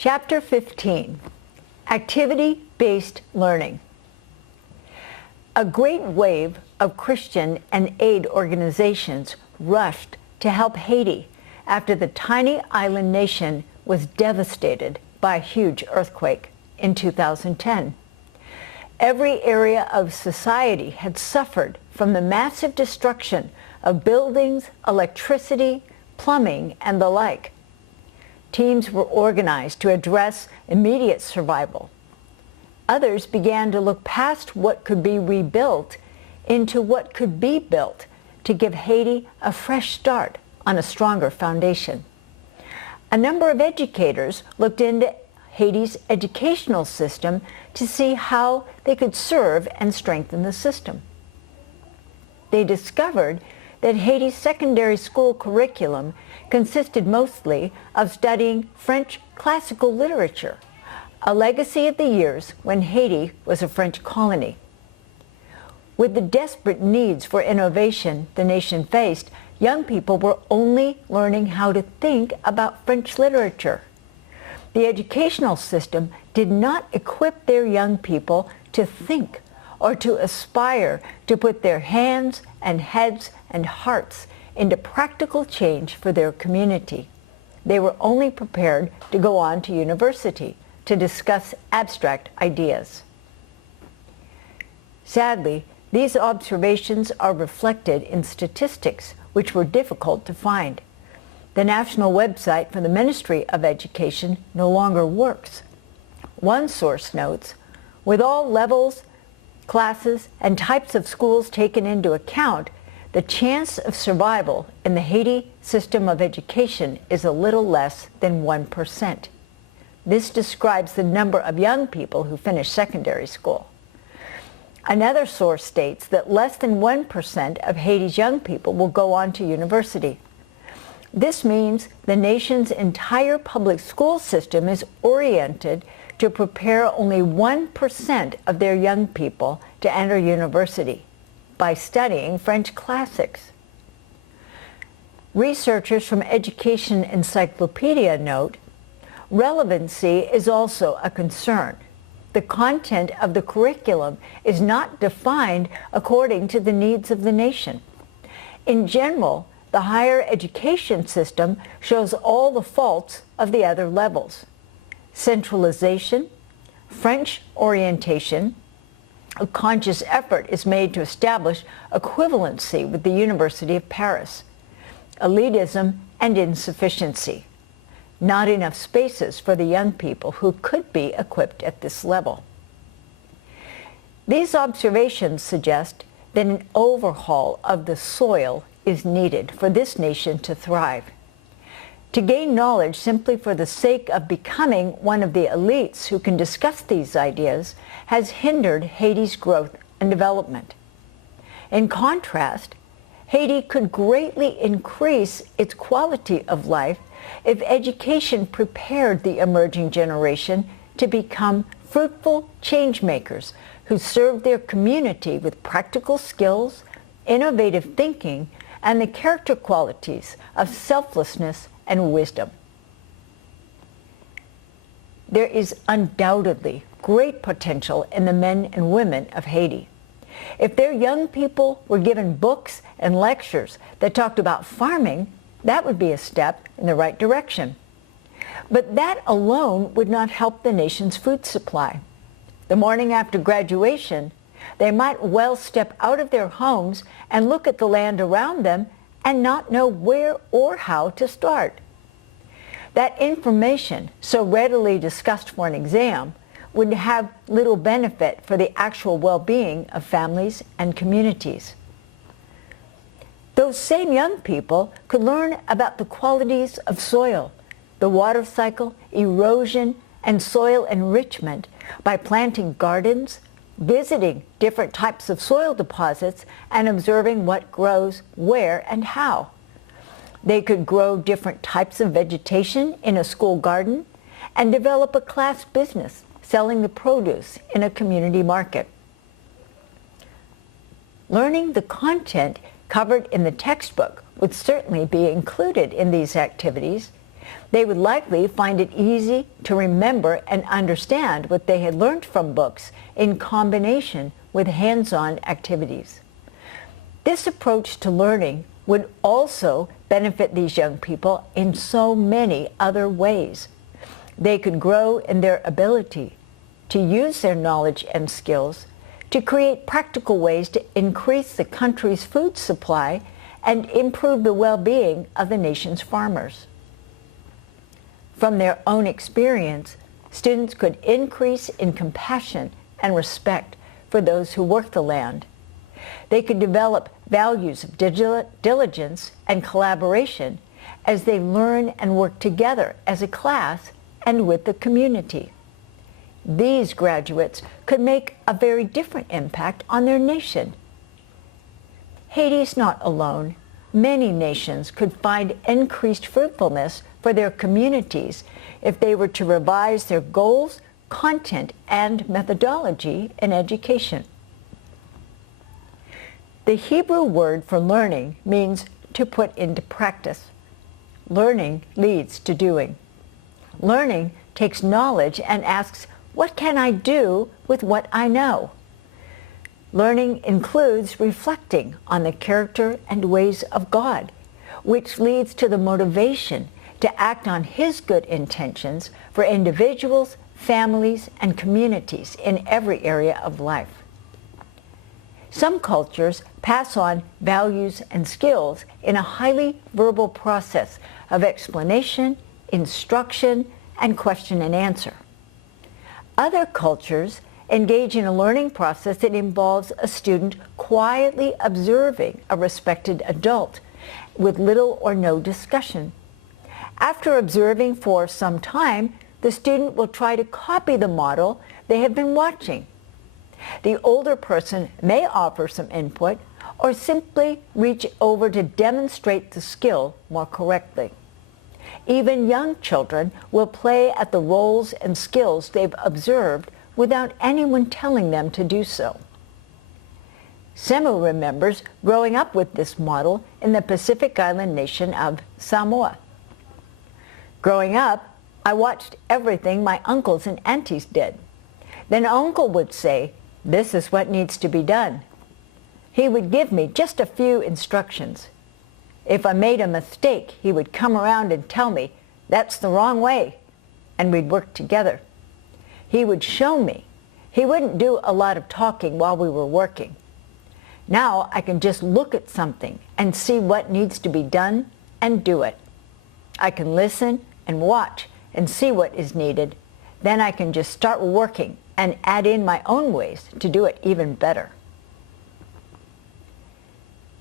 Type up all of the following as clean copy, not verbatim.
Chapter 15, Activity-Based Learning. A great wave of Christian and aid organizations rushed to help Haiti after the tiny island nation was devastated by a huge earthquake in 2010. Every area of society had suffered from the massive destruction of buildings, electricity, plumbing, and the like. Teams were organized to address immediate survival. Others began to look past what could be rebuilt into what could be built to give Haiti a fresh start on a stronger foundation. A number of educators looked into Haiti's educational system to see how they could serve and strengthen the system. They discovered that Haiti's secondary school curriculum consisted mostly of studying French classical literature, a legacy of the years when Haiti was a French colony. With the desperate needs for innovation the nation faced, young people were only learning how to think about French literature. The educational system did not equip their young people to think or to aspire to put their hands and heads and hearts into practical change for their community. They were only prepared to go on to university to discuss abstract ideas. Sadly, these observations are reflected in statistics which were difficult to find. The national website for the Ministry of Education no longer works. One source notes, with all levels, classes, and types of schools taken into account, the chance of survival in the Haiti system of education is a little less than 1%. This describes the number of young people who finish secondary school. Another source states that less than 1% of Haiti's young people will go on to university. This means the nation's entire public school system is oriented to prepare only 1% of their young people to enter university by studying French classics. Researchers from Education Encyclopedia note, relevancy is also a concern. The content of the curriculum is not defined according to the needs of the nation. In general, the higher education system shows all the faults of the other levels: centralization, French orientation. A conscious effort is made to establish equivalency with the University of Paris, elitism and insufficiency. Not enough spaces for the young people who could be equipped at this level. These observations suggest that an overhaul of the soil is needed for this nation to thrive. To gain knowledge simply for the sake of becoming one of the elites who can discuss these ideas has hindered Haiti's growth and development. In contrast, Haiti could greatly increase its quality of life if education prepared the emerging generation to become fruitful change makers who serve their community with practical skills, innovative thinking, and the character qualities of selflessness and wisdom. There is undoubtedly great potential in the men and women of Haiti. If their young people were given books and lectures that talked about farming, that would be a step in the right direction. But that alone would not help the nation's food supply. The morning after graduation, they might well step out of their homes and look at the land around them and not know where or how to start. That information, so readily discussed for an exam, would have little benefit for the actual well-being of families and communities. Those same young people could learn about the qualities of soil, the water cycle, erosion, and soil enrichment by planting gardens, visiting different types of soil deposits, and observing what grows where and how. They could grow different types of vegetation in a school garden and develop a class business selling the produce in a community market. Learning the content covered in the textbook would certainly be included in these activities, They would likely find it easy to remember and understand what they had learned from books in combination with hands-on activities. This approach to learning would also benefit these young people in so many other ways. They could grow in their ability to use their knowledge and skills to create practical ways to increase the country's food supply and improve the well-being of the nation's farmers. From their own experience, students could increase in compassion and respect for those who work the land. They could develop values of diligence and collaboration as they learn and work together as a class and with the community. These graduates could make a very different impact on their nation. Haiti's not alone. Many nations could find increased fruitfulness for their communities if they were to revise their goals, content, and methodology in education. The Hebrew word for learning means to put into practice. Learning leads to doing. Learning takes knowledge and asks, what can I do with what I know? Learning includes reflecting on the character and ways of God, which leads to the motivation to act on His good intentions for individuals, families, and communities in every area of life. Some cultures pass on values and skills in a highly verbal process of explanation, instruction, and question and answer. Other cultures engage in a learning process that involves a student quietly observing a respected adult with little or no discussion. After observing for some time, the student will try to copy the model they have been watching. The older person may offer some input or simply reach over to demonstrate the skill more correctly. Even young children will play at the roles and skills they've observed without anyone telling them to do so. Semu remembers growing up with this model in the Pacific Island nation of Samoa. Growing up, I watched everything my uncles and aunties did. Then Uncle would say, "This is what needs to be done." He would give me just a few instructions. If I made a mistake, he would come around and tell me, "That's the wrong way," and we'd work together. He would show me. He wouldn't do a lot of talking while we were working. Now I can just look at something and see what needs to be done and do it. I can listen and watch and see what is needed. Then I can just start working and add in my own ways to do it even better.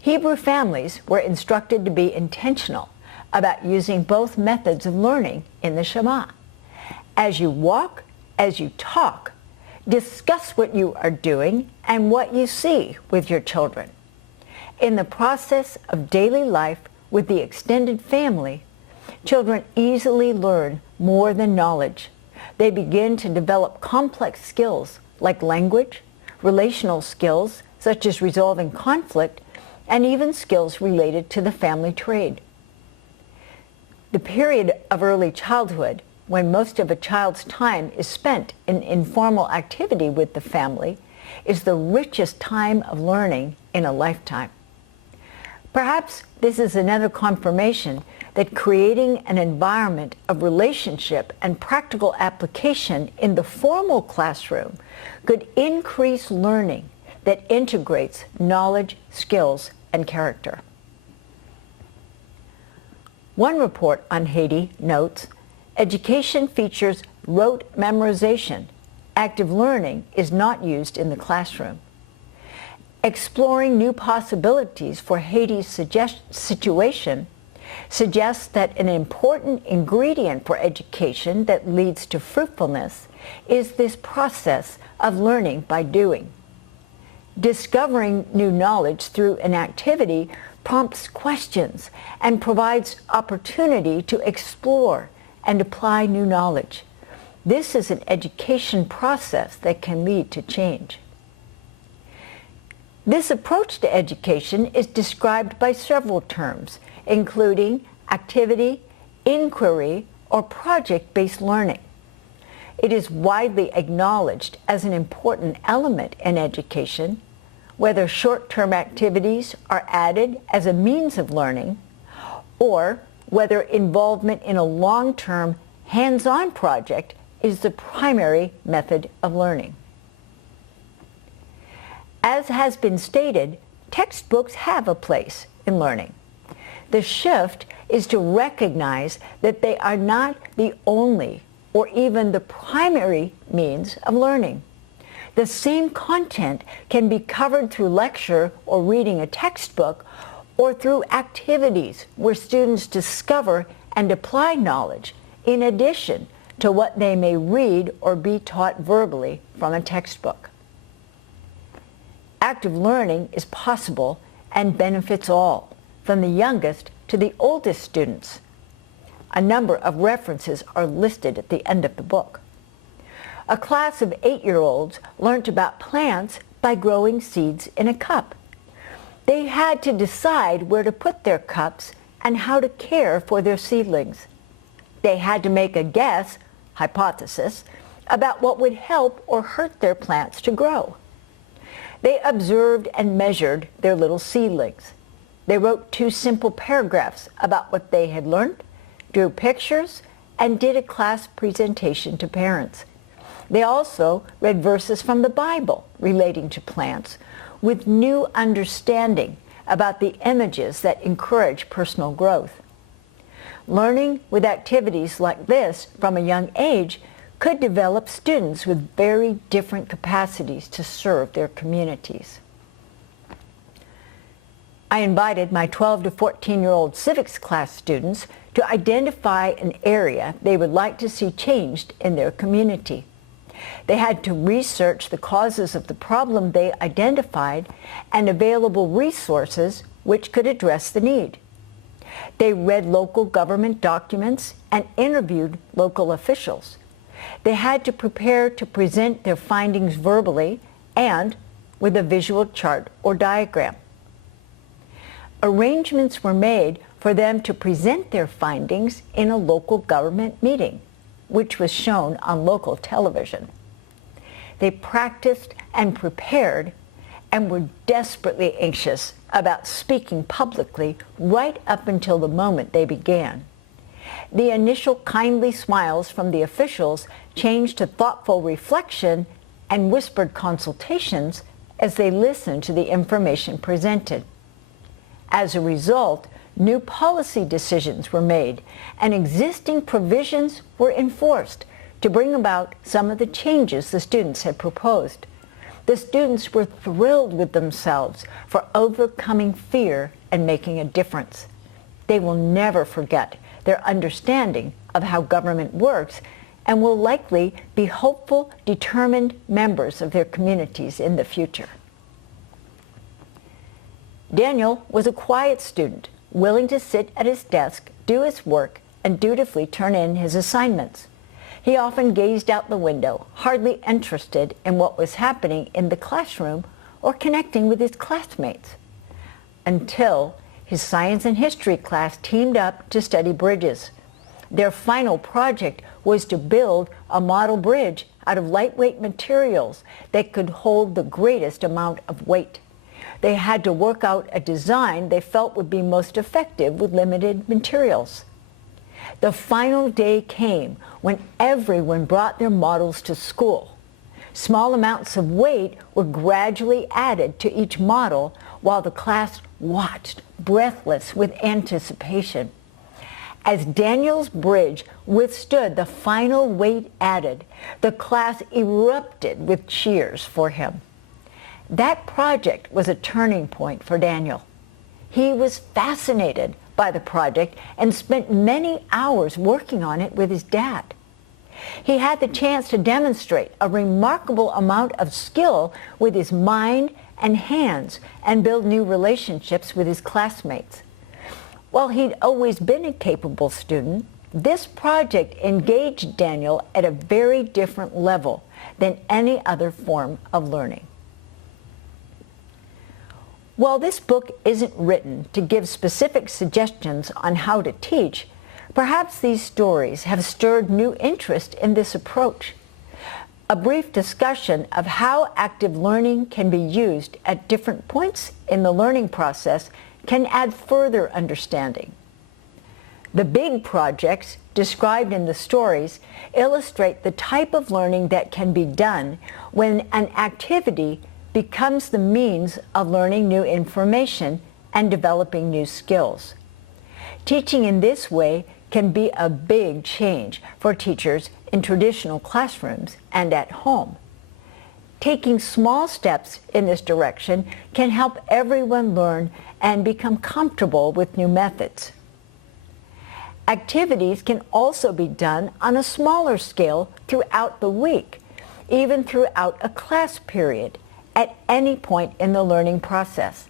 Hebrew families were instructed to be intentional about using both methods of learning in the Shema. As you walk, as you talk, discuss what you are doing and what you see with your children. In the process of daily life with the extended family, children easily learn more than knowledge. They begin to develop complex skills like language, relational skills such as resolving conflict, and even skills related to the family trade. The period of early childhood, when most of a child's time is spent in informal activity with the family, is the richest time of learning in a lifetime. Perhaps this is another confirmation that creating an environment of relationship and practical application in the formal classroom could increase learning that integrates knowledge, skills, and character. One report on Haiti notes, education features rote memorization. Active learning is not used in the classroom. Exploring new possibilities for Haiti's situation suggests that an important ingredient for education that leads to fruitfulness is this process of learning by doing. Discovering new knowledge through an activity prompts questions and provides opportunity to explore and apply new knowledge. This is an education process that can lead to change. This approach to education is described by several terms, including activity, inquiry, or project-based learning. It is widely acknowledged as an important element in education, whether short-term activities are added as a means of learning, or whether involvement in a long-term hands-on project is the primary method of learning. As has been stated, textbooks have a place in learning. The shift is to recognize that they are not the only or even the primary means of learning. The same content can be covered through lecture or reading a textbook, or through activities where students discover and apply knowledge in addition to what they may read or be taught verbally from a textbook. Active learning is possible and benefits all, from the youngest to the oldest students. A number of references are listed at the end of the book. A class of 8-year-olds learned about plants by growing seeds in a cup. They had to decide where to put their cups and how to care for their seedlings. They had to make a guess, hypothesis, about what would help or hurt their plants to grow. They observed and measured their little seedlings. They wrote 2 simple paragraphs about what they had learned, drew pictures, and did a class presentation to parents. They also read verses from the Bible relating to plants, with new understanding about the images that encourage personal growth. Learning with activities like this from a young age could develop students with very different capacities to serve their communities. I invited my 12 to 14-year-old civics class students to identify an area they would like to see changed in their community. They had to research the causes of the problem they identified and available resources which could address the need. They read local government documents and interviewed local officials. They had to prepare to present their findings verbally and with a visual chart or diagram. Arrangements were made for them to present their findings in a local government meeting, which was shown on local television. They practiced and prepared and were desperately anxious about speaking publicly right up until the moment they began. The initial kindly smiles from the officials changed to thoughtful reflection and whispered consultations as they listened to the information presented. As a result, new policy decisions were made and existing provisions were enforced to bring about some of the changes the students had proposed. The students were thrilled with themselves for overcoming fear and making a difference. They will never forget their understanding of how government works and will likely be hopeful, determined members of their communities in the future. Daniel was a quiet student, willing to sit at his desk, do his work, and dutifully turn in his assignments. He often gazed out the window, hardly interested in what was happening in the classroom or connecting with his classmates, until his science and history class teamed up to study bridges. Their final project was to build a model bridge out of lightweight materials that could hold the greatest amount of weight. They had to work out a design they felt would be most effective with limited materials. The final day came when everyone brought their models to school. Small amounts of weight were gradually added to each model while the class watched, breathless with anticipation. As Daniel's bridge withstood the final weight added, the class erupted with cheers for him. That project was a turning point for Daniel. He was fascinated by the project and spent many hours working on it with his dad. He had the chance to demonstrate a remarkable amount of skill with his mind and hands and build new relationships with his classmates. While he'd always been a capable student, this project engaged Daniel at a very different level than any other form of learning. While this book isn't written to give specific suggestions on how to teach, Perhaps these stories have stirred new interest in this approach. A brief discussion of how active learning can be used at different points in the learning process can add further understanding. The big projects described in the stories illustrate the type of learning that can be done when an activity becomes the means of learning new information and developing new skills. Teaching in this way can be a big change for teachers in traditional classrooms and at home. Taking small steps in this direction can help everyone learn and become comfortable with new methods. Activities can also be done on a smaller scale throughout the week, even throughout a class period, at any point in the learning process.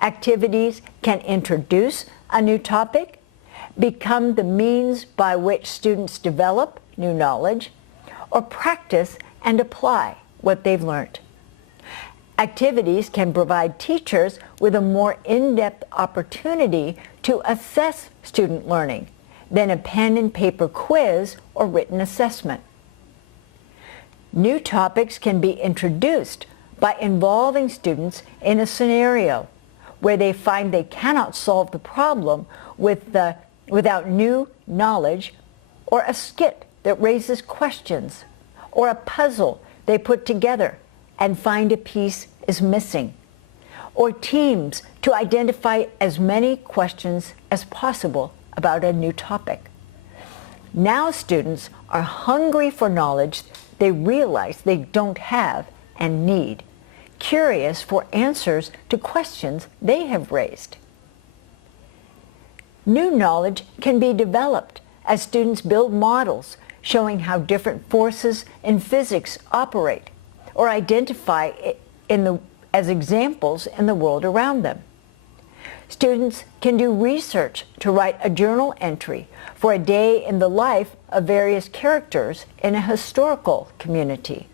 Activities can introduce a new topic, become the means by which students develop new knowledge, or practice and apply what they've learned. Activities can provide teachers with a more in-depth opportunity to assess student learning than a pen and paper quiz or written assessment. New topics can be introduced by involving students in a scenario where they find they cannot solve the problem without new knowledge, or a skit that raises questions, or a puzzle they put together and find a piece is missing, or teams to identify as many questions as possible about a new topic. Now students are hungry for knowledge they realize they don't have and need, curious for answers to questions they have raised. New knowledge can be developed as students build models showing how different forces in physics operate, or identify as examples in the world around them. Students can do research to write a journal entry for a day in the life of various characters in a historical community.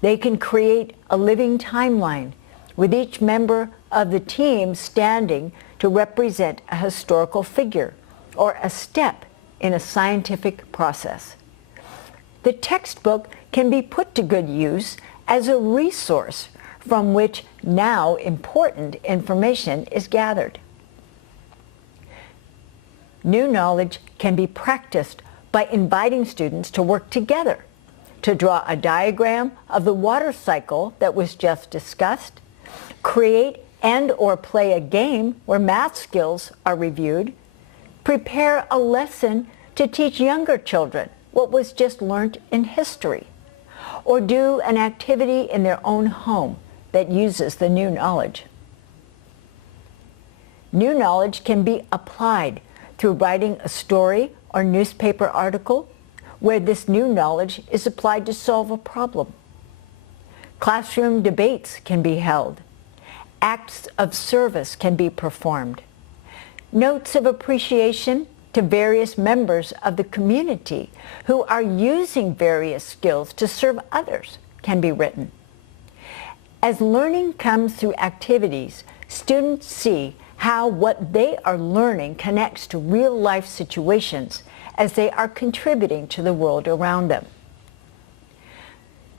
They can create a living timeline with each member of the team standing to represent a historical figure or a step in a scientific process. The textbook can be put to good use as a resource from which now important information is gathered. New knowledge can be practiced by inviting students to work together to draw a diagram of the water cycle that was just discussed, create and/or play a game where math skills are reviewed, prepare a lesson to teach younger children what was just learned in history, or do an activity in their own home that uses the new knowledge. New knowledge can be applied through writing a story or newspaper article where this new knowledge is applied to solve a problem. Classroom debates can be held. Acts of service can be performed. Notes of appreciation to various members of the community who are using various skills to serve others can be written. As learning comes through activities, students see how what they are learning connects to real-life situations as they are contributing to the world around them.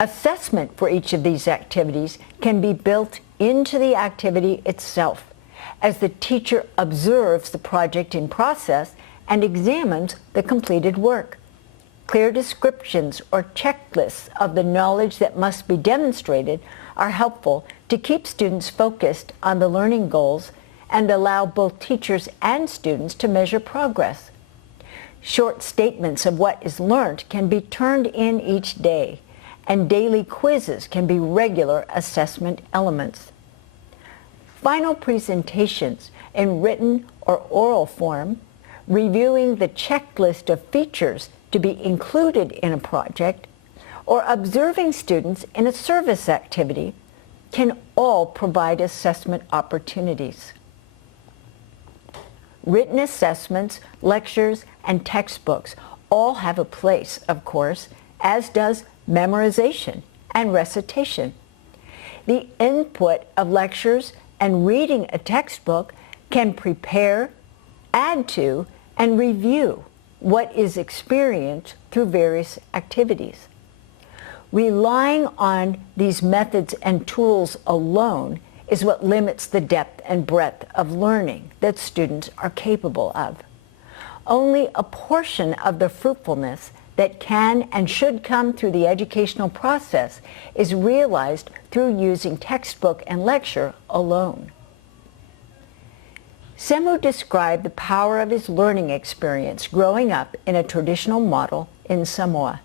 Assessment for each of these activities can be built into the activity itself as the teacher observes the project in process and examines the completed work. Clear descriptions or checklists of the knowledge that must be demonstrated are helpful to keep students focused on the learning goals and allow both teachers and students to measure progress. Short statements of what is learned can be turned in each day, and daily quizzes can be regular assessment elements. Final presentations in written or oral form, reviewing the checklist of features to be included in a project, or observing students in a service activity can all provide assessment opportunities. Written assessments, lectures, and textbooks all have a place, of course, as does memorization and recitation. The input of lectures and reading a textbook can prepare, add to, and review what is experienced through various activities. Relying on these methods and tools alone is what limits the depth and breadth of learning that students are capable of. Only a portion of the fruitfulness that can and should come through the educational process is realized through using textbook and lecture alone. Semu described the power of his learning experience growing up in a traditional model in Samoa.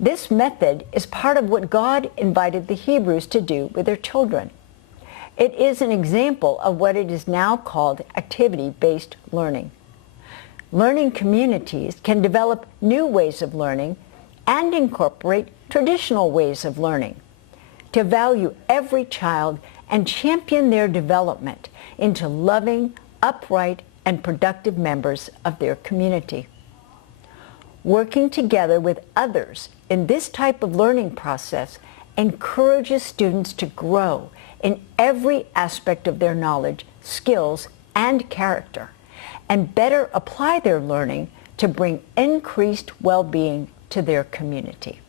This method is part of what God invited the Hebrews to do with their children. It is an example of what it is now called activity-based learning. Learning communities can develop new ways of learning and incorporate traditional ways of learning to value every child and champion their development into loving, upright, and productive members of their community. Working together with others in this type of learning process encourages students to grow in every aspect of their knowledge, skills, and character, and better apply their learning to bring increased well-being to their community.